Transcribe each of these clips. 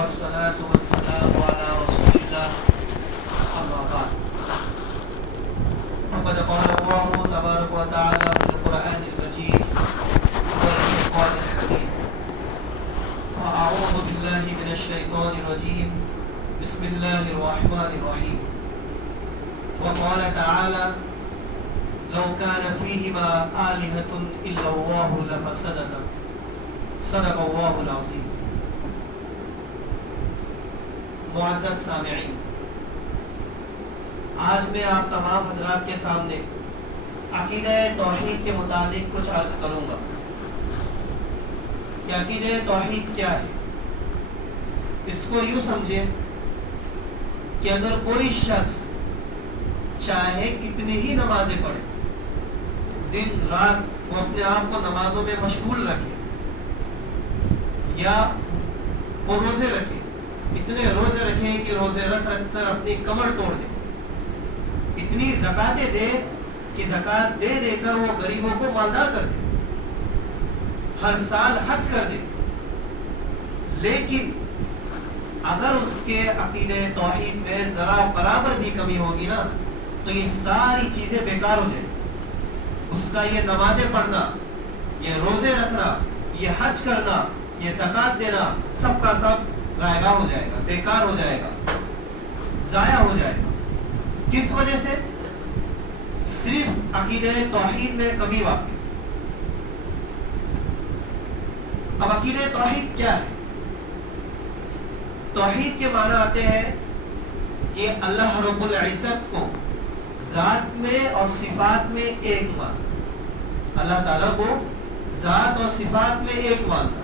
والصلاة والسلام على رسول الله أما بعد فقد قال الله تبارك وتعالى في القرآن المجيد والفرقان الحميد فأعوذ بالله من الشيطان الرجيم بسم الله الرحمن الرحيم وقال تعالى لو كان فيهما آلهة إلا الله لفسدتا صدق اللہ العظیم. معزز سامعین، آج میں آپ تمام حضرات کے سامنے عقیدہ توحید کے متعلق کچھ عرض کروں گا کہ عقیدہ توحید کیا ہے. اس کو یوں سمجھیں کہ اگر کوئی شخص چاہے کتنی ہی نمازیں پڑھے، دن رات وہ اپنے آپ کو نمازوں میں مشغول رکھے، یا وہ روزے رکھے، اتنے روزے رکھے کہ روزے رکھ کر اپنی کمر توڑ دے، اتنی زکاتیں دے کہ زکات دے دے کر وہ غریبوں کو مالدار کر دے، ہر سال حج کر دے، لیکن اگر اس کے عقیدہ توحید میں ذرا برابر بھی کمی ہوگی نا تو یہ ساری چیزیں بیکار ہو جائیں. اس کا یہ نمازیں پڑھنا، یہ روزے رکھنا، یہ حج کرنا، یہ زکات دینا سب کا سب رائے گاہ ہو جائے گا، بیکار ہو جائے گا، ضائع ہو جائے گا. کس وجہ سے؟ صرف عقیدہ توحید میں کمی واقع. اب عقیدہ توحید کیا ہے؟ توحید کے معنی آتے ہیں کہ اللہ رب العزت کو ذات میں اور صفات میں ایک مان. اللہ تعالیٰ کو ذات اور صفات میں ایک ماننا.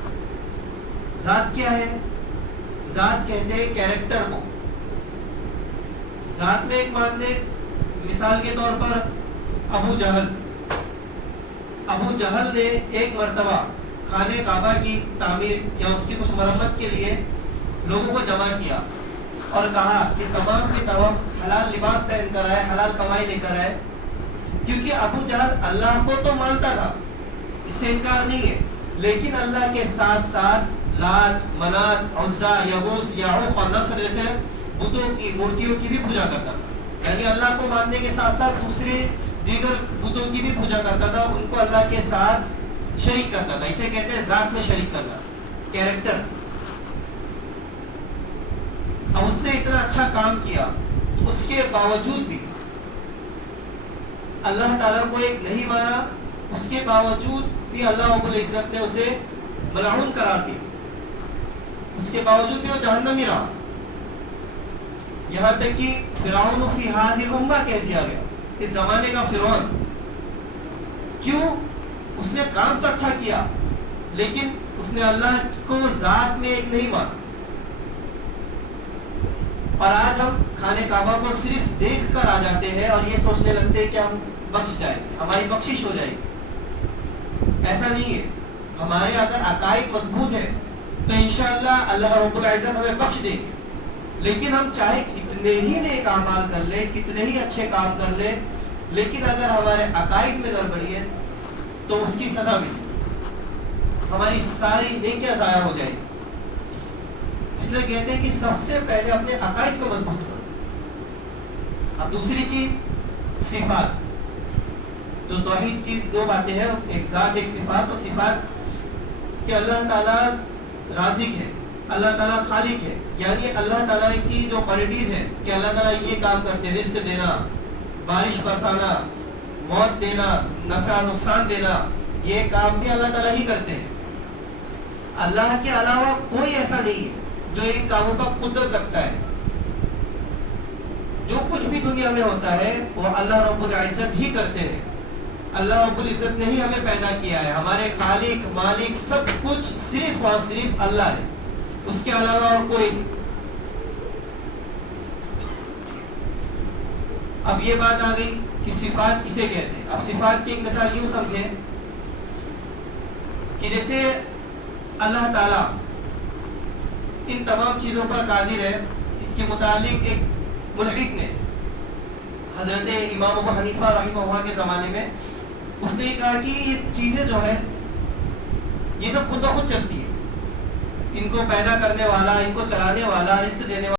ذات کیا ہے؟ ذات کہتے ہیں کیریکٹر کو. ذات میں ایک ماننے، مثال کے طور پر ابو جہل نے ایک مرتبہ خانہ کعبہ کی تعمیر یا اس کی کچھ مرمت کے لیے لوگوں کو جمع کیا اور کہا کہ تمام کی تمام حلال لباس پہن کر آئے، حلال کمائی لے کر آئے. کیونکہ ابو جہل اللہ کو تو مانتا تھا، اس سے انکار نہیں ہے، لیکن اللہ کے ساتھ ساتھ لات، منات، عزا، یغوث، یعوق اور نصر جیسے بتوں کی مورتیوں کی بھی پوجا کرتا تھا. یعنی اللہ کو ماننے کے ساتھ ساتھ دوسرے دیگر بتوں کی بھی پوجا کرتا تھا، ان کو اللہ کے ساتھ شریک کرتا تھا. اسے کہتے ہیں ذات میں شریک کرنا، کیریکٹر. اب اس نے اتنا اچھا کام کیا، اس کے باوجود بھی اللہ تعالیٰ کو ایک نہیں مانا، اس کے باوجود بھی اللہ رب العزت نے اسے ملعون قرار دیا. اس کے باوجود بھی وہ جہنمی رہا. یہاں تک کہ فرعون فی ہذہ الامہ کہہ دیا گیا، اس زمانے کا فرعون. کیوں؟ اس نے کام تو اچھا کیا لیکن اس نے اللہ کو ذات میں ایک نہیں مانا. اور آج ہم خانہ کعبہ کو صرف دیکھ کر آ جاتے ہیں اور یہ سوچنے لگتے ہیں کہ ہم بخش جائیں، ہماری بخشش ہو جائے گی. ایسا نہیں ہے. ہمارے اگر عقائد مضبوط ہے تو انشاءاللہ اللہ رب العزت ہمیں بخش دے گے. لیکن ہم چاہے کتنے ہی نیک اعمال کر لیں، کتنے ہی اچھے کام کر لیں، لیکن اگر ہمارے عقائد میں گڑبڑی ہے تو اس کی سزا ملے، ہماری ساری نیکیاں ضائع ہو جائیں گی. اس لیے کہتے ہیں کہ سب سے پہلے اپنے عقائد کو مضبوط کرو. اب دوسری چیز صفات. جو توحید کی دو باتیں ہیں، ایک ذات ایک صفات. اور صفات کہ اللہ تعالیٰ رازق ہے، اللہ تعالیٰ خالق ہے، یعنی اللہ تعالیٰ کی جو کوالٹیز ہیں کہ اللہ تعالیٰ یہ کام کرتے ہیں، رزق دینا، بارش برسانا، موت دینا، نفع نقصان دینا، یہ کام بھی اللہ تعالیٰ ہی کرتے ہیں. اللہ کے علاوہ کوئی ایسا نہیں ہے جو ان کاموں پر قدرت رکھتا ہے. جو کچھ بھی دنیا میں ہوتا ہے وہ اللہ رب العزت ہی کرتے ہیں. اللہ رب العزت نے ہی ہمیں پیدا کیا ہے. ہمارے خالق مالک سب کچھ صرف اور صرف اللہ ہے، اس کے علاوہ اور کوئی نہیں. اب یہ بات آ گئی کہ صفات اسے کہتے ہیں. اب صفات کی ایک مثال یوں سمجھیں کہ جیسے اللہ تعالیٰ ان تمام چیزوں پر قادر ہے. اس کے متعلق ایک ملحد نے، حضرت امام ابو حنیفہ رحمہ اللہ کے زمانے میں، اس نے کہا کہ یہ چیزیں جو ہے یہ سب خود بخود چلتی ہے، ان کو پیدا کرنے والا, ان کو چلانے والا, رزق دینے والا